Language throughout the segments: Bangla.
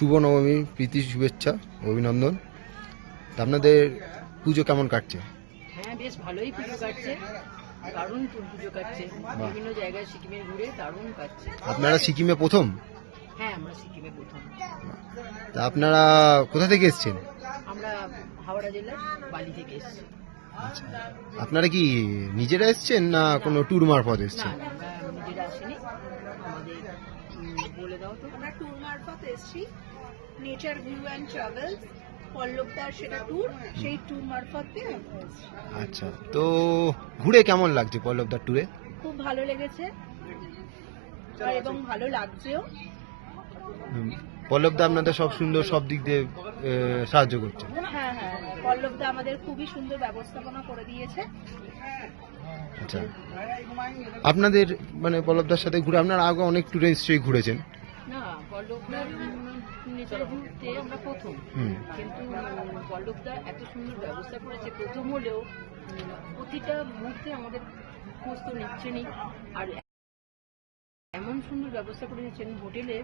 শুভ নবমী, প্রীতি শুভেচ্ছা, অভিনন্দন। তা আপনাদের পুজো কেমন কাটছে? হ্যাঁ, বেশ ভালোই পুজো কাটছে, দারুণ পুজো কাটছে। বিভিন্ন জায়গায় সিকিমে ঘুরে দারুণ কাটছে। আপনারা সিকিমে প্রথম? হ্যাঁ, আমরা সিকিমে প্রথম। তা আপনারা কোথা থেকে এসেছেন? আমরা হাওড়া জেলার বালি থেকে এসেছি। আচ্ছা, আপনারা কি নিজেরা এসেছেন না কোনো ট্যুর মারফত না এসেছেন? না, আমরা নিজেরা আসিনি, আমাদের বলে দাও তো। আমরা ট্যুর মারফত এসেছি, নেচার ভিউ অ্যান্ড ট্রাভেলস, পল্লবদার সেটা ট্যুর, সেই ট্যুর মারফতে আমরা এসেছি। আচ্ছা, তো ঘুরে কেমন লাগছে পল্লবদার ট্যুরে? খুব ভালো লেগেছে আর এবং ভালো লাগছেও। পল্লবদা আপনাদের সব সুন্দর সব দিক দিয়ে সাহায্য করছে। হ্যাঁ হ্যাঁ, পল্লবদা আমাদের খুবই সুন্দর ব্যবস্থাপনা করে দিয়েছে। আচ্ছা, আপনাদের মানে পল্লবদার সাথে ঘুরে আপনারা আগে অনেক ট্যুরে নিশ্চয়ই ঘুরেছেন। না, পল্লবদার নেচার ভিউতে আমরা প্রথম, কিন্তু পল্লবদা এত সুন্দর ব্যবস্থা করেছে, প্রথম হলেও প্রতিটা মুহূর্তে আমাদের খোঁজ তো নিচ্ছেনই, আর এমন সুন্দর ব্যবস্থা করে দিচ্ছেন হোটেলে,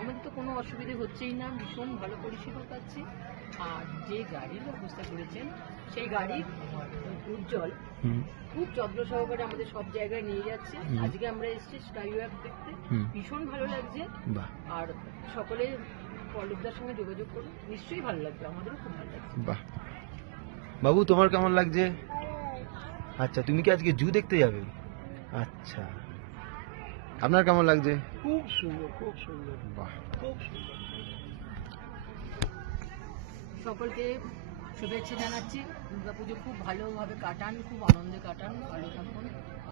আমাদের তো কোনো অসুবিধে হচ্ছেই না, ভীষণ ভালো পরিষেবা পাচ্ছি। আর যে গাড়ির ব্যবস্থা করেছেন, সেই গাড়ির উজ্জ্বল খুব যত্ন সহকারে আমাদের সব জায়গায় নিয়ে যাচ্ছে। আজকে আমরা এসেছি স্কাইওয়াক দেখতে, ভীষণ ভালো লাগছে। আর সকলে পল্লবদার সঙ্গে যোগাযোগ করুন, নিশ্চয়ই ভালো লাগবে, আমাদেরও খুব ভালো লাগছে। বাহ, বাবু তোমার কেমন লাগছে? আচ্ছা, তুমি কি আজকে জু দেখতে যাবে? আচ্ছা, আপনার কেমন লাগছে? খুব সুন্দর, খুব সুন্দর, বাহ, খুব সুন্দর। সকলকে শুভেচ্ছা জানাচ্ছি, দুর্গাপুজো খুব ভালোভাবে কাটান, খুব আনন্দে কাটান, ভালো থাকুন।